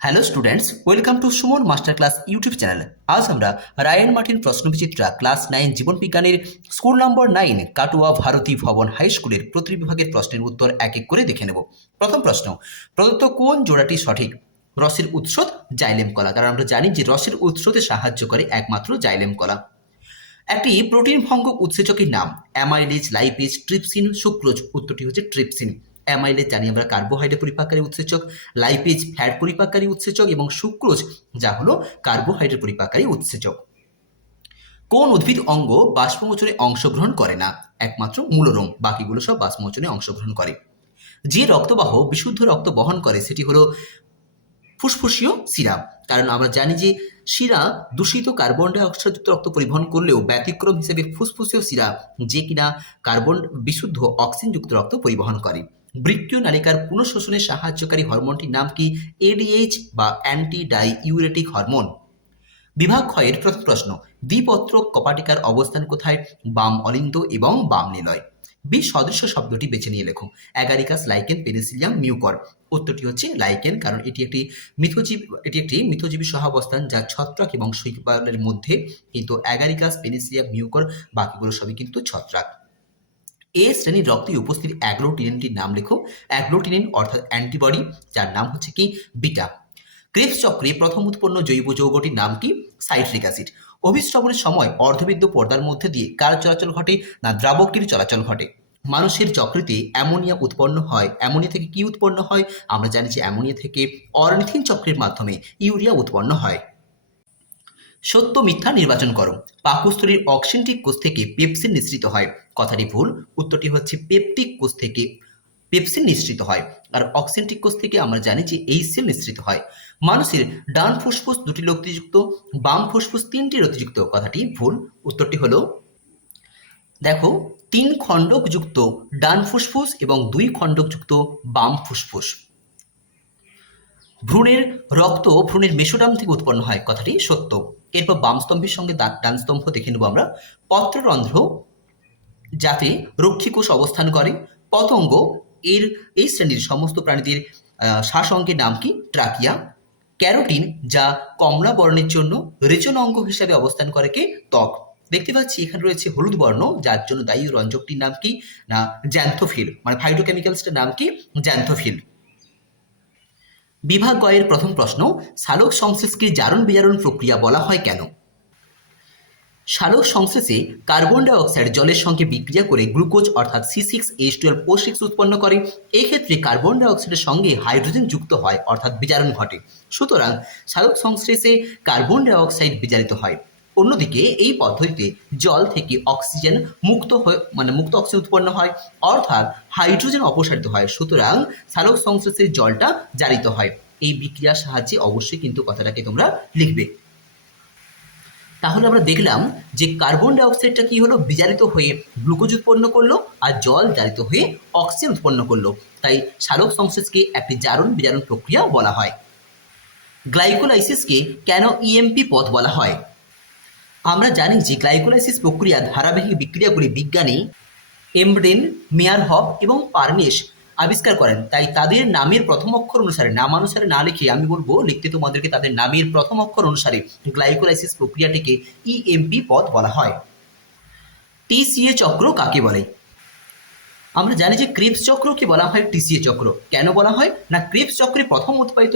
Hello students, welcome to Suman master class YouTube channel. আজ আমরা Ryan Martin প্রশ্নবিচিত্রা class 9 জীবন বিজ্ঞানের school number 9 কাটুয়া Bharati Bhavan high স্কুলের প্রতি বিভাগের প্রশ্নের উত্তর এক এক করে দেখে নেব। প্রথম প্রশ্ন, প্রদত্ত কোন জোড়াটি সঠিক? রসের উৎস জাইলেম কলা, কারণ আমরা জানি যে রসের উৎসতে সাহায্য করে একমাত্র জাইলেম কলা। একটি প্রোটিন ভঙ্গক উৎসেচকের নাম অ্যামাইলেজ, লাইপেজ, ট্রিপসিন, সুক্রোজ। উত্তরটি হচ্ছে ট্রিপসিন। অ্যামাইলেজ জানি আমরা কার্বোহাইড্রেট পরিপাককারী উৎসেচক, লাইপেজ ফ্যাট পরিপাককারী উৎসেচক এবং সুক্রোজ যা হলো কার্বোহাইড্রেট পরিপাককারী উৎসেচক। কোন উদ্ভিদ অঙ্গ বাষ্পমোচনে অংশগ্রহণ করে না? একমাত্র মূলরোম, বাকিগুলো সব বাষ্পমোচনে অংশগ্রহণ করে। যে রক্তবাহ বিশুদ্ধ রক্ত বহন করে সেটি হলো ফুসফুসীয় শিরা, কারণ আমরা জানি যে শিরা দূষিত কার্বন ডাই অক্সাইডযুক্ত রক্ত পরিবহন করলেও ব্যতিক্রম হিসেবে ফুসফুসীয় শিরা যে কিনা কার্বন বিশুদ্ধ অক্সিজেনযুক্ত রক্ত পরিবহন করে। বৃক্কীয় নালিকার পুনঃশোষণে সাহায্যকারী হরমোনটির নাম কি? এডিএইচ বা অ্যান্টি ডাই ইউরেটিক হরমোন। বিভাগ ক্ষয়ের প্রথম প্রশ্ন, দ্বিপত্রক কপাটিকার অবস্থান কোথায়? বাম অলিন্দ এবং বাম নিলয়। বি সদৃশ্য শব্দটি বেছে নিয়ে লেখো। Agaricus, lichen, Penicillium, mucor. উত্তরটি হচ্ছে লাইকেন, কারণ এটি একটি মিথজীবী সহাবস্থান যা ছত্রাক এবং শৈবালের মধ্যে, কিন্তু অ্যাগারিকাস, পেনিসিলিয়াম, মিউকর বাকিগুলো সবই কিন্তু ছত্রাক। এ শ্রেণীর রক্তে উপস্থিত অ্যাগ্লুটিনিনটির নাম লেখো। অ্যাগ্লুটিনিন অর্থাৎ অ্যান্টিবডি, যার নাম হচ্ছে কি? বিটা। ক্রেবস চক্রে প্রথম উৎপন্ন জৈব যৌগটির নাম কি? Citric acid. অভিস্রবণের সময় অর্ধবিদ্যু পর্দার মধ্যে দিয়ে কার চলাচল ঘটে? না দ্রাবকটির চলাচল ঘটে। মানুষের যকৃতে অ্যামোনিয়া উৎপন্ন হয়। অ্যামোনিয়া থেকে কি উৎপন্ন হয়? আমরা জানি যে অ্যামোনিয়া থেকে অরনিথিন চক্রের মাধ্যমে ইউরিয়া উৎপন্ন হয়। সত্য মিথ্যা নির্বাচন করো। পাকস্থলীর অক্সিনটিক কোষ থেকে পেপসিন নিঃসৃত হয়। কথাটি ভুল। উত্তরটি হচ্ছে পেপটিক কোষ থেকে পেপসিন নিঃসৃত হয়, আর অক্সিনটিক কোষ থেকে আমরা জানি যে এইচসিএল নিঃসৃত হয়। মানুষের ডান ফুসফুস দুটি লতিযুক্ত, বাম ফুসফুস তিনটি লতিযুক্ত। কথাটি ভুল। উত্তরটি হলো, দেখো, 3 খণ্ডকযুক্ত ডান ফুসফুস এবং 2 খণ্ডকযুক্ত বাম ফুসফুস। ভ্রূণের রক্ত ভ্রূণের মেসোডাম থেকে উৎপন্ন হয়। কথাটি সত্য। এরপর বাম স্তম্ভের সঙ্গে ডান স্তম্ভ দেখে নেব আমরা। পত্ররন্ধ্র যাতে রক্ষীকোষ অবস্থান করে। পতঙ্গ এই শ্রেণীর সমস্ত প্রাণীদের শ্বাস অঙ্গের নাম কি? ট্রাকিয়া। ক্যারোটিন যা কমলা বর্ণের জন্য রেচন অঙ্গ হিসাবে অবস্থান করে কে? ত্বক। দেখতে পাচ্ছি এখানে রয়েছে হলুদ বর্ণ, যার জন্য দায়ী রঞ্জকটির নাম কি? না জ্যান্থোফিল, মানে ফাইটোকেমিক্যালসটার নাম কি? জ্যান্থোফিল। বিভাগ গয়ের প্রথম প্রশ্ন, সালোক সংশ্লেষকে জারণ বিজারণ প্রক্রিয়া বলা হয় কেন? সালোক সংশ্লেষে কার্বন ডাই অক্সাইড জলের সঙ্গে বিক্রিয়া করে গ্লুকোজ অর্থাৎ C6H12O6 উৎপন্ন করে। এই ক্ষেত্রে কার্বন ডাই অক্সাইডের সঙ্গে হাইড্রোজেন যুক্ত হয়, অর্থাৎ বিজারণ ঘটে। সুতরাং সালোক সংশ্লেষে কার্বন ডাই অক্সাইড বিজারিত হয়। অন্যদিকে এই পদ্ধতিতে জল থেকে অক্সিজেন মুক্ত অক্সিজেন উৎপন্ন হয়, অর্থাৎ হাইড্রোজেন অপসারিত হয়। সুতরাং সালোক সংশ্লেষে জলটা জারিত হয়। এই বিক্রিয়ার সাহায্যে অবশ্যই কিন্তু কথাটাকে তোমরা লিখবে। তাহলে আমরা দেখলাম যে কার্বন ডাই অক্সাইডটা কি হলো? বিজারিত হয়ে গ্লুকোজ উৎপন্ন করলো, আর জল জারিত হয়ে অক্সিজেন উৎপন্ন করলো। তাই সালোক সংশ্লেষকে একটি জারণ বিজারণ প্রক্রিয়া বলা হয়। গ্লাইকোলাইসিসকে কেন ইএমপি পথ বলা হয়? আমরা জানি যে গ্লাইকোলাইসিস প্রক্রিয়া ধারাবাহিক বিক্রিয়াগুলি বিজ্ঞানী এমব্রেন, মেয়ারহফ এবং পার্নেস আবিষ্কার করেন। তাই তাদের নামের প্রথম অক্ষর অনুসারে, নামানুসারে না লিখে আমি বলবো লিখতে তোমাদেরকে তাদের নামের প্রথম অক্ষর অনুসারে গ্লাইকোলাইসিস প্রক্রিয়াটিকে ইএমপি পথ বলা হয়। টিসিএ চক্র কাকে বলে? আমরা জানি যে ক্রেবস চক্রকে বলা হয় টিসিএ চক্র। কেন বলা হয়? না ক্রেবস চক্রে প্রথম উৎপাদিত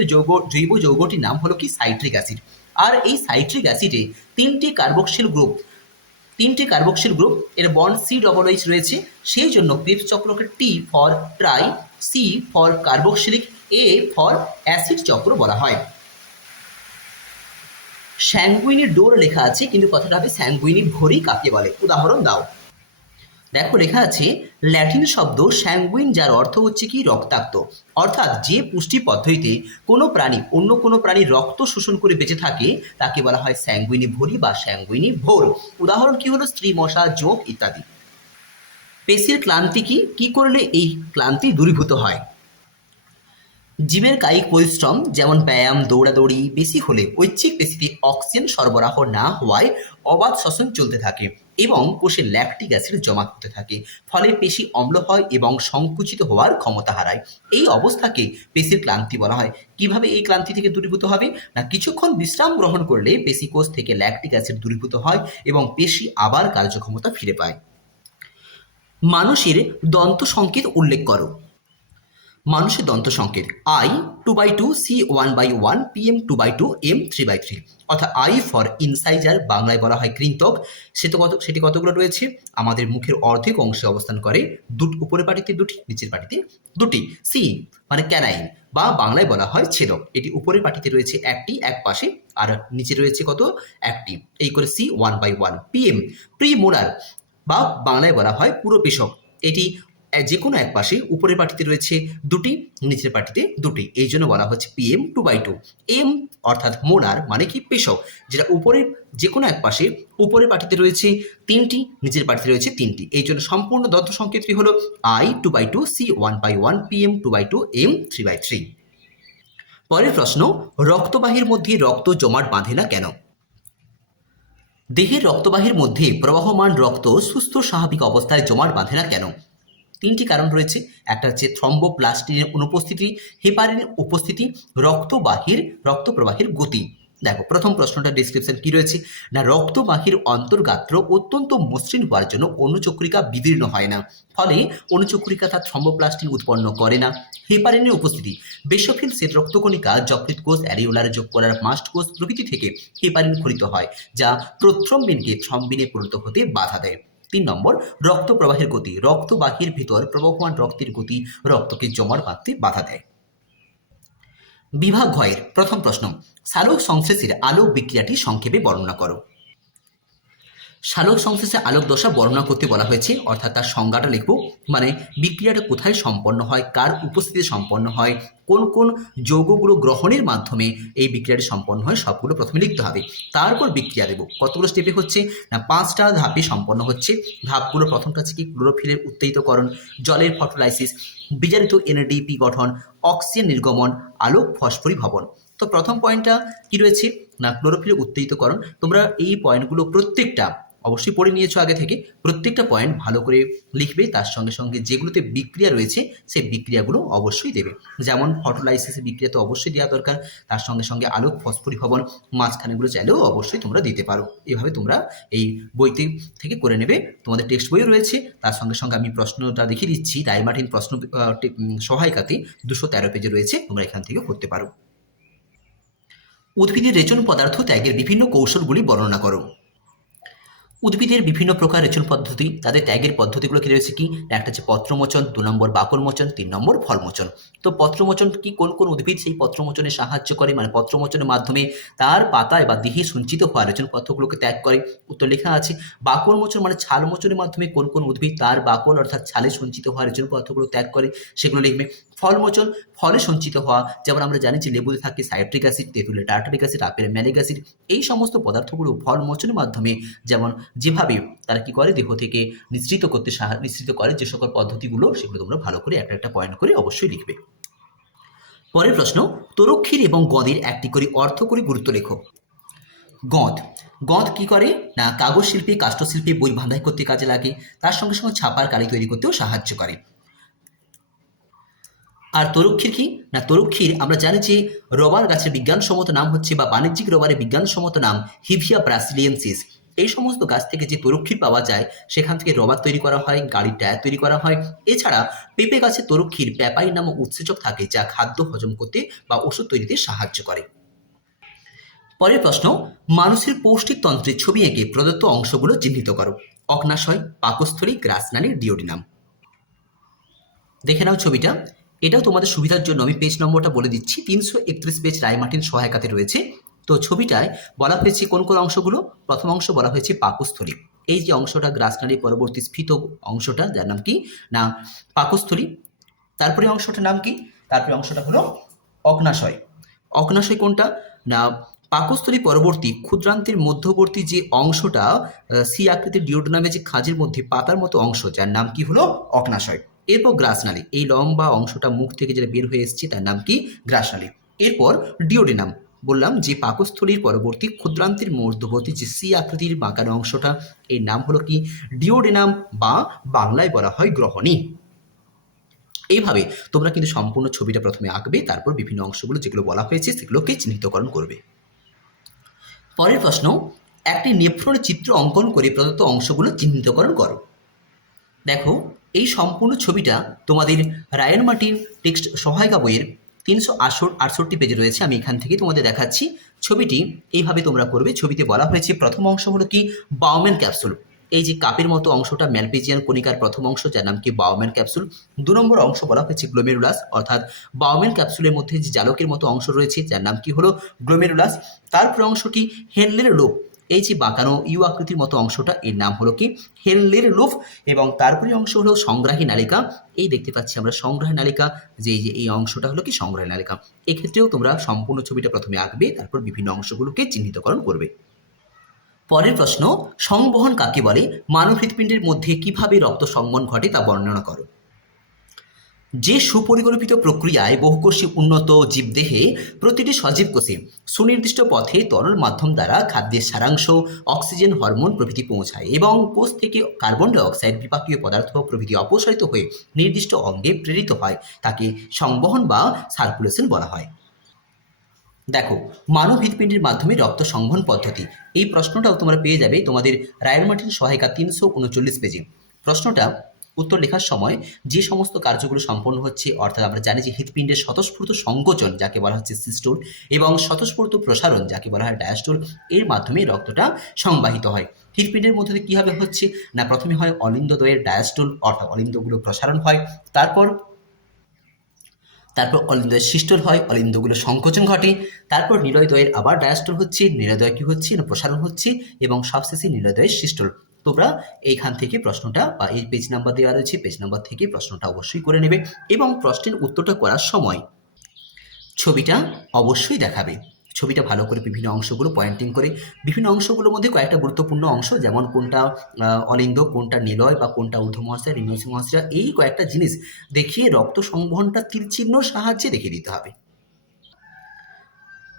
জৈব যৌগটির নাম হলো কি? Citric acid. আর এই সাইট্রিক অ্যাসিডে তিনটি কার্বক্সিল গ্রুপ এর বন্ড COOH রয়েছে। সেই জন্য ক্রেবস চক্রকে T for tri, C for carboxylic, A for acid চক্র বলা হয়। স্যাঙ্গুইনি ডোর লেখা আছে, কিন্তু কথাটা হবে স্যাঙ্গুইনি ভরি কাকে বলে? উদাহরণ দাও। দেখো লেখা আছে ল্যাটিন শব্দ স্যাঙ্গুইন, যার অর্থ হচ্ছে কি? রক্তাক্ত। অর্থাৎ যে পুষ্টি পদ্ধতিতে কোনো প্রাণী অন্য কোনো প্রাণীর রক্ত শোষণ করে বেঁচে থাকে তাকে বলা হয় স্যাঙ্গুইনি ভরি বা স্যাঙ্গুইনি ভোর। উদাহরণ কি হলো? স্ত্রী, মশা, যোগ ইত্যাদি। পেশির ক্লান্তি কি করলে এই ক্লান্তি দূরীভূত হয়? জীবের কায়িক পরিশ্রম যেমন ব্যায়াম, দৌড়াদৌড়ি বেশি হলে ঐচ্ছিক পেশিতে অক্সিজেন সরবরাহ না হওয়ায় অবাধ শ্বসন চলতে থাকে। এবং কোষে ল্যাকটিক অ্যাসিড জমা হতে থাকে, ফলে পেশি অম্ল হয় এবং সংকুচিত হওয়ার ক্ষমতা হারায়। এই অবস্থাকে পেশির ক্লান্তি বলা হয়। কিভাবে এই ক্লান্তি থেকে দূরীভূত হবে? না, কিছুক্ষণ বিশ্রাম গ্রহণ করলে পেশি কোষ থেকে ল্যাকটিক অ্যাসিড দূরীভূত হয় এবং পেশি আবার কার্যক্ষমতা ফিরে পায়। মানুষের দন্ত সংকেত উল্লেখ করো। মানুষের দন্ত সংকেত আই 2/2, সি 1/1, পিএম 2/2, এম 3/3। অর্থাৎ আই ফর ইনসাইজার, বাংলায় বলা হয় কৃন্তক। সেটি কতগুলো রয়েছে? আমাদের মুখের অর্ধেক অংশে অবস্থান করে, উপরের পাটিতে দুটি, নিচের পাটিতে দুটি। সি মানে ক্যানাইন বা বাংলায় বলা হয় ছেদক, এটি উপরের পাটিতে রয়েছে একটি এক পাশে, আর নিচে রয়েছে কত? একটি। এই করে সি 1/1। পিএম প্রিমোলার বা বাংলায় বলা হয় পুরোপেশক, এটি যে কোনো এক পাশে, উপরের পাটিতে রয়েছে দুটি, নিচের পাটিতে দুটি, এই জন্য বলা হচ্ছে পিএম 2/2। এম অর্থাৎ মোলার মানে কি পেশক, যেটা উপরের যে কোনো এক পাশে, উপরের পাটিতে রয়েছে তিনটি, নিচের পাটিতে রয়েছে তিনটি, এই জন্য সম্পূর্ণ দন্ত সংকেতটি হলো আই 2/2, সি 1/1, পিএম 2/2, এম 3/3। পরের প্রশ্ন, রক্তবাহীর মধ্যে রক্ত জমাট বাঁধে না কেন? দেহের রক্তবাহীর মধ্যে প্রবাহমান রক্ত সুস্থ স্বাভাবিক অবস্থায় জমাট বাঁধে না কেন? তিনটি কারণ রয়েছে। একটা হচ্ছে থ্রম্বোপ্লাস্টিনের অনুপস্থিতি, হেপারিনের উপস্থিতি, রক্ত প্রবাহের গতি। দেখো, প্রথম প্রশ্নটা ডিসক্রিপশন কি রয়েছে? না, রক্তবাহীর অন্তর্গাত্র অত্যন্ত মসৃণ হওয়ার জন্য অনুচক্রিকা বিদীর্ণ হয় না, ফলে অনুচক্রিকা তার থ্রম্বোপ্লাস্টিন উৎপন্ন করে না। হেপারিনের উপস্থিতি, বেসফিল শ্বেত রক্তকণিকা, যকৃৎ কোষ, অ্যারিওলার যোগ করার মাস্ট কোষ প্রভৃতি থেকে হেপারিন ক্ষরিত হয়, যা প্রথ্রম্বিনকে থ্রম্বিনে পরিণত হতে বাধা দেয়। 3 নম্বর, রক্ত প্রবাহের গতি, রক্তবাহীর ভিতর প্রবহমান রক্তের গতি রক্তকে জমাট বাঁধতে বাধা দেয়। বিভাগ ঘয়ের প্রথম প্রশ্ন, সালোক সংশ্লেষের আলোক বিক্রিয়াটি সংক্ষেপে বর্ণনা করো। সালোক সংশ্লেষে আলোক দশা বর্ণনা করতে বলা হয়েছে, অর্থাৎ তার সংজ্ঞাটা লিখব। মানে বিক্রিয়াটা কোথায় সম্পন্ন হয়, কার উপস্থিতিতে সম্পন্ন হয়, কোন কোন যৌগগুলো গ্রহণের মাধ্যমে এই বিক্রিয়াটি সম্পন্ন হয়, সবগুলো প্রথমে লিখতে হবে। তারপর বিক্রিয়া দেব। কতগুলো স্টেপে হচ্ছে? না, 5টা ধাপে সম্পন্ন হচ্ছে। ধাপগুলো প্রথমটা হচ্ছে কি? ক্লোরোফিলের উত্তেজিতকরণ, জলের ফটোলাইসিস, বিজারিত এনএডিপি গঠন, অক্সিজেন নির্গমন, আলোক ফসফরিভবন। তো প্রথম পয়েন্টটা কি রয়েছে? না, ক্লোরোফিলের উত্তেজিতকরণ। তোমরা এই পয়েন্টগুলো প্রত্যেকটা অবশ্যই পড়ে নিয়েছো আগে থেকে, প্রত্যেকটা পয়েন্ট ভালো করে লিখবে। তার সঙ্গে সঙ্গে যেগুলোতে বিক্রিয়া রয়েছে সেই বিক্রিয়াগুলো অবশ্যই দেবে। যেমন ফটোলাইসিসের বিক্রিয়া তো অবশ্যই দেওয়া দরকার, তার সঙ্গে সঙ্গে আলোক ফসফরিভবন, মাঝখানেগুলো চাইলেও অবশ্যই তোমরা দিতে পারো। এভাবে তোমরা এই বইতে থেকে করে নেবে। তোমাদের টেক্সট বইও রয়েছে, তার সঙ্গে সঙ্গে আমি প্রশ্নটা দেখিয়ে দিচ্ছি। রায়-মার্টিন প্রশ্ন সহায়িকাতে 213 পেজে রয়েছে, তোমরা এখান থেকে করতে পারো। উদ্ভিদের রেচন পদার্থ ত্যাগের বিভিন্ন কৌশলগুলি বর্ণনা করো। উদ্ভিদের বিভিন্ন প্রকার রেচন পদ্ধতি, তাদের ত্যাগের পদ্ধতিগুলো কি রয়েছে কি? একটা হচ্ছে পত্রমোচন, 2 নম্বর বাকলমোচন, 3 নম্বর ফলমোচন। তো পত্রমোচন কি? কোন কোন উদ্ভিদ সেই পত্রমোচনে সাহায্য করে, মানে পত্রমোচনের মাধ্যমে তার পাতায় বা দেহে সঞ্চিত হওয়া রেচন পদার্থগুলোকে ত্যাগ করে? উত্তর লেখা আছে। বাকলমোচন মানে ছালমোচনের মাধ্যমে কোন কোন উদ্ভিদ তার বাকল অর্থাৎ ছালে সঞ্চিত হওয়া রেচন পদার্থগুলো ত্যাগ করে, সেগুলো লিখবে। ফলমোচন, ফলে সঞ্চিত হওয়া, যেমন আমরা জানি যে লেবুতে থাকে সাইট্রিক অ্যাসিড, তেঁতুলে টার্টারিক অ্যাসিড, আপেলে ম্যালিক অ্যাসিড। এই সমস্ত পদার্থগুলো ফলমোচনের মাধ্যমে যেভাবে তারা কি করে, দেহ থেকে নিঃসৃত করে যে সকল পদ্ধতিগুলো, সেগুলো তোমরা ভালো করে একটা একটা পয়েন্ট করে অবশ্যই লিখবে। পরের প্রশ্ন, তরুক্ষীর এবং গদের একটি করে অর্থকরী গুরুত্ব লেখো। গঁদ কি করে? না, কাগজ শিল্পে, কাষ্ঠশিল্পে, বই বাঁধাই করতে কাজে লাগে, তার সঙ্গে সঙ্গে ছাপার কালি তৈরি করতেও সাহায্য করে। আর তরুক্ষীর কি? না, তরুক্ষীর আমরা জানি যে রবার গাছের বিজ্ঞানসম্মত নাম হচ্ছে, বা বাণিজ্যিক রবারের বিজ্ঞানসম্মত নাম হিভিয়া ব্রাসিলিয়েন্সিস। এই সমস্ত গাছ থেকে যে তরুক্ষীর পাওয়া যায়, সেখান থেকে রবার তৈরি করা হয়, গাড়ির টায়ার তৈরি করা হয়। এছাড়া পেঁপে গাছের তরুক্ষীর প্যাপাইন নামক উৎসেচক থাকে, যা খাদ্য হজম করতে বা ওষুধ তৈরিতে সাহায্য করে। পরের প্রশ্ন, মানুষের পৌষ্টিকতন্ত্রের ছবি এঁকে প্রদত্ত অংশগুলো চিহ্নিত করো। অগ্নাশয়, পাকস্থলী, গ্রাসনালী, ডিওডিনাম। দেখে নাও ছবিটা। এটাও তোমাদের সুবিধার জন্য আমি পেজ নম্বরটা বলে দিচ্ছি। 331 পেজ রায়-মার্টিন সহায়িকাতে রয়েছে। তো ছবিটায় বলা হয়েছে কোন কোন অংশগুলো? প্রথম অংশ বলা হয়েছে পাকস্থলী। এই যে অংশটা গ্রাসনালী পরবর্তী স্ফীত অংশটা, যার নাম কি? না, পাকস্থলী। তারপরে অংশটার নাম কি? তারপরে অংশটা হলো অগ্নাশয়। অগ্নাশয় কোনটা? না, পাকস্থলী পরবর্তী ক্ষুদ্রান্তের মধ্যবর্তী যে অংশটা, সি আকৃতির ডিওডিনামে যে খাঁজের মধ্যে পাতার মতো অংশ, যার নাম কি হলো? অগ্নাশয়। এরপর গ্রাসনালী, এই লম্বা অংশটা মুখ থেকে যেটা বের হয়ে এসছে, তার নাম কি? গ্রাসনালী। এরপর ডিওডিনাম, বললাম যে পাকস্থলীর পরবর্তী ক্ষুদ্রান্তের মধ্যবর্তী যে সি আকৃতির বাঁকানো অংশটা, এর নাম হলো কি ডিওডেনাম, বা বাংলায় বলা হয় গ্রহণী। এইভাবে তোমরা কিন্তু সম্পূর্ণ ছবিটা প্রথমে আঁকবে, তারপর বিভিন্ন অংশগুলো যেগুলো বলা হয়েছে সেগুলোকে চিহ্নিতকরণ করবে। পরের প্রশ্ন, একটি নেফ্রন চিত্র অঙ্কন করে প্রদত্ত অংশগুলো চিহ্নিতকরণ করো। দেখো, এই সম্পূর্ণ ছবিটা তোমাদের রায়ান মার্টিন টেক্সট সহায়িকা বইয়ের 368 পেজে রয়েছে। আমি এখান থেকে তোমাদের দেখাচ্ছি। ছবিটি এইভাবে তোমরা করবে। ছবিতে বলা হয়েছে প্রথম অংশ হলো কি বাউম্যান ক্যাপসুল। এই যে কাপের মতো অংশটা ম্যালপিজিয়ান কণিকার প্রথম অংশ, যার নাম কি বাউম্যান ক্যাপসুল। 2 নম্বর অংশ বলা হয়েছে গ্লোমেরুলাস, অর্থাৎ বাউম্যান ক্যাপসুলের মধ্যে যে জালকের মতো অংশ রয়েছে যার নাম কি হলো গ্লোমেরুলাস। তারপর অংশ কি হেনলের লোপ, এই যে বাঁকানো ইউ আকৃতির মতো অংশটা, এর নাম হলো কি হেনলের লোফ। এবং তারপরে অংশ হলো সংগ্রাহী নালিকা। এই দেখতে পাচ্ছি আমরা সংগ্রাহী নালিকা, যে এই অংশটা হলো কি সংগ্রাহী নালিকা। এক্ষেত্রেও তোমরা সম্পূর্ণ ছবিটা প্রথমে আঁকবে, তারপর বিভিন্ন অংশগুলোকে চিহ্নিতকরণ করবে। পরের প্রশ্ন, সংবহন কাকে বলে? মানব হৃৎপিণ্ডের মধ্যে কিভাবে রক্ত সংবহন ঘটে তা বর্ণনা করো। যে সুপরিকল্পিত প্রক্রিয়ায় বহুকোষী উন্নত জীবদেহে প্রতিটি সজীব কোষে সুনির্দিষ্ট পথে তরল মাধ্যম দ্বারা খাদ্যের সারাংশ, অক্সিজেন, হরমোন প্রভৃতি পৌঁছায় এবং কোষ থেকে কার্বন ডাইঅক্সাইড, বিপাকীয় পদার্থ প্রভৃতি অপসারিত হয়ে নির্দিষ্ট অঙ্গে প্রেরিত হয়, তাকে সংবহন বা সার্কুলেশন বলা হয়। দেখো, মানব হৃৎপিণ্ডের মাধ্যমে রক্ত সংবহন পদ্ধতি, এই প্রশ্নটাও তোমরা পেয়ে যাবে তোমাদের রায়ান মার্টিন সহায়িকা 339 পেজে। প্রশ্নটা উত্তর লেখার সময় যে সমস্ত কার্যগুলো সম্পন্ন হচ্ছে, অর্থাৎ আমরা জানি যে হৃৎপিণ্ডের স্বতঃস্ফূর্ত সংকোচন যাকে বলা হচ্ছে সিস্টোল এবং স্বতঃস্ফূর্ত প্রসারণ যাকে বলা হয় ডায়াস্টোল, এর মাধ্যমে রক্তটা সংবাহিত হয়। হৃৎপিণ্ডের মধ্যে দিয়ে কীভাবে হচ্ছে না, প্রথমে হয় অলিন্দদ্বয়ের ডায়াস্টোল, অর্থাৎ অলিন্দগুলো প্রসারণ হয়, তারপর অলিন্দয়ের সিস্টোল হয়, অলিন্দগুলো সংকোচন ঘটে, তারপর নিলয়দ্বয়ের আবার ডায়াস্টোল হচ্ছে, নিলয়দ্বয় কি হচ্ছে না প্রসারণ হচ্ছে, এবং সবশেষে নিলয়দ্বয়ের সিস্টোল। তোমরা এইখান থেকে প্রশ্নটা বা এই পেজ নাম্বার দেওয়া রয়েছে, পেজ নাম্বার থেকে প্রশ্নটা অবশ্যই করে নেবে এবং প্রশ্নের উত্তরটা করার সময় ছবিটা অবশ্যই দেখাবে। ছবিটা ভালো করে বিভিন্ন অংশগুলো পয়েন্টিং করে, বিভিন্ন অংশগুলোর মধ্যে কয়েকটা গুরুত্বপূর্ণ অংশ, যেমন কোনটা অলিন্দ, কোনটা নিলয়, বা কোনটা ঊর্ধ্বমহাশয়, নিম্নমহাশয়, এই কয়েকটা জিনিস দেখিয়ে রক্ত সংবহনটা তীরচিহ্ন সাহায্যে দেখিয়ে দিতে হবে।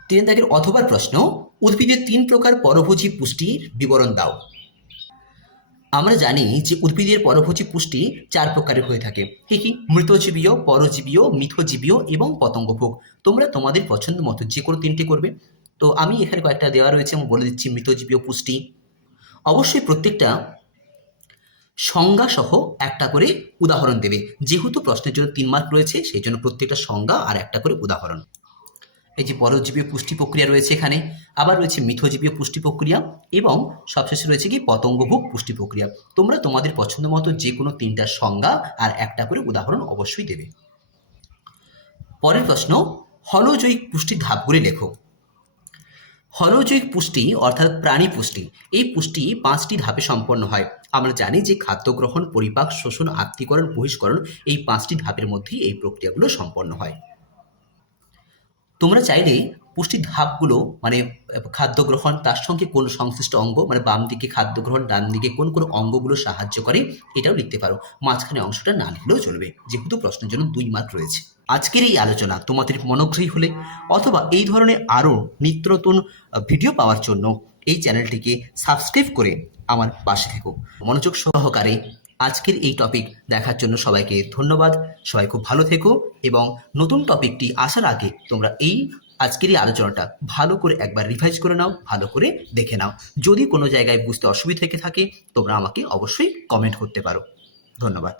3 দাগের অথবার প্রশ্ন, উদ্ভিদের 3 প্রকার পরভোজী পুষ্টির বিবরণ দাও। আমরা জানি যে উদ্ভিদের পরভোজী পুষ্টি 4 প্রকারের হয়ে থাকে। কি কি? মৃতজীবীয়, পরজীবীয়, মিথজীবীয় এবং পতঙ্গভোগ। তোমরা তোমাদের পছন্দ মতো যে কোনো 3টে করবে। তো আমি এখানে কয়েকটা দেওয়া রয়েছে, আমি বলে দিচ্ছি। মৃতজীবীয় পুষ্টি, অবশ্যই প্রত্যেকটা সংজ্ঞা সহ একটা করে উদাহরণ দেবে। যেহেতু প্রশ্নের জন্য 3 মার্ক রয়েছে, সেই জন্য প্রত্যেকটা সংজ্ঞা আর একটা করে উদাহরণ। এই যে পরজীবীয় পুষ্টি প্রক্রিয়া রয়েছে এখানে, আবার রয়েছে মিথজীবীয় পুষ্টি প্রক্রিয়া, এবং সবশেষে রয়েছে কি পতঙ্গভোগ পুষ্টি প্রক্রিয়া। তোমরা তোমাদের পছন্দ মতো যে কোনো 3টার সংজ্ঞা আর একটা করে উদাহরণ অবশ্যই দেবে। পরের প্রশ্ন, হলজৈবিক পুষ্টির ধাপগুলি লেখো। হলজৈবিক পুষ্টি অর্থাৎ প্রাণী পুষ্টি, এই পুষ্টি 5টি ধাপে সম্পন্ন হয়। আমরা জানি যে খাদ্য গ্রহণ, পরিপাক, শোষণ, আত্তীকরণ, বহিষ্করণ, এই 5টি ধাপের মধ্যেই এই প্রক্রিয়াগুলো সম্পন্ন হয়। তোমরা চাইলে পুষ্টির ধাপগুলো মানে খাদ্য গ্রহণ, তার সঙ্গে কোন সংশ্লিষ্ট অঙ্গ, মানে বাম দিকে খাদ্য গ্রহণ, ডান দিকে কোন কোন অঙ্গগুলো সাহায্য করে, এটাও লিখতে পারো। মাঝখানে অংশটা না লিখলেও চলবে, যেহেতু প্রশ্নের জন্য 2 মার্ক রয়েছে। আজকের এই আলোচনা তোমাদের মনোগ্রাহী হলে, অথবা এই ধরনের আরও নিত্য নতুন ভিডিও পাওয়ার জন্য এই চ্যানেলটিকে সাবস্ক্রাইব করে আমার পাশে থেকো। মনোযোগ সহকারে আজকের এই টপিক দেখার জন্য সবাইকে ধন্যবাদ। সবাই খুব ভালো থেকো, এবং নতুন টপিকটি আসার আগে তোমরা এই আজকের এই আলোচনাটা ভালো করে একবার রিভাইজ করে নাও, ভালো করে দেখে নাও। যদি কোনো জায়গায় বুঝতে অসুবিধা থেকে থাকে, তোমরা আমাকে অবশ্যই কমেন্ট করতে পারো। ধন্যবাদ।